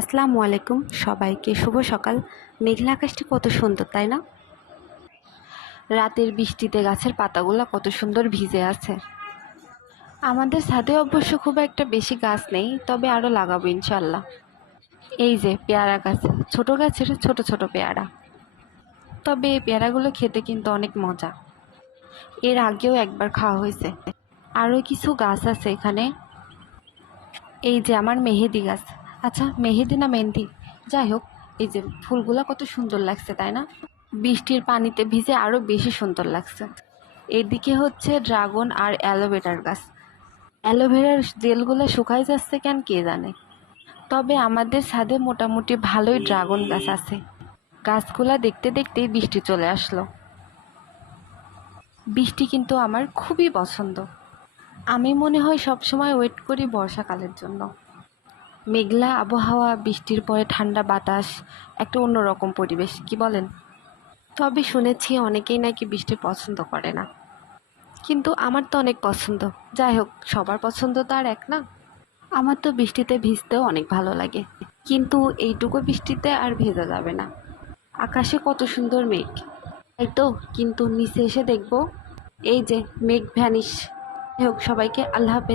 আসসালামু আলাইকুম সবাইকে শুভ সকাল। মেঘলা আকাশটি কত সুন্দর তাই না? রাতের বৃষ্টিতে গাছের পাতাগুলো কত সুন্দর ভিজে আছে। আমাদের ছাদে অবশ্য খুব একটা বেশি গাছ নেই, তবে আরও লাগাবো ইনশাল্লাহ। এই যে পেয়ারা গাছ, ছোট গাছের ছোট ছোট পেয়ারা। তবে এই পেয়ারাগুলো খেতে কিন্তু অনেক মজা। এর আগেও একবার খাওয়া হয়েছে। আরও কিছু গাছ আছে এখানে। এই যে আমার মেহেদি গাছ। আচ্ছা, মেহেদি না মেহেন্দি, যাই হোক, এই যে ফুলগুলো কত সুন্দর লাগছে তাই না? বৃষ্টির পানিতে ভিজে আরও বেশি সুন্দর লাগছে। এদিকে হচ্ছে ড্রাগন আর অ্যালোভেরার গাছ। অ্যালোভেরার জেলগুলো শুকাই যাচ্ছে কেন কে জানে। তবে আমাদের ছাদে মোটামুটি ভালোই ড্রাগন গাছ আছে। গাছগুলা দেখতে দেখতেই বৃষ্টি চলে আসলো। বৃষ্টি কিন্তু আমার খুবই পছন্দ। আমি মনে হয় সবসময় ওয়েট করি বর্ষাকালের জন্য। মেঘলা আবহাওয়া, বৃষ্টির পরে ঠান্ডা বাতাস, একটা অন্যরকম পরিবেশ, কি বলেন? তবে শুনেছি অনেকেই নাকি বৃষ্টি পছন্দ করে না, কিন্তু আমার তো অনেক পছন্দ। যাই হোক, সবার পছন্দ তো আর এক না। আমার তো বৃষ্টিতে ভিজতেও অনেক ভালো লাগে, কিন্তু এইটুকু বৃষ্টিতে আর ভেজা যাবে না। আকাশে কত সুন্দর মেঘ, তাই তো, কিন্তু নিচে এসে দেখবো এই যে মেঘ ভ্যানিশ। যাই হোক, সবাইকে আল্লাহ হাফেজ।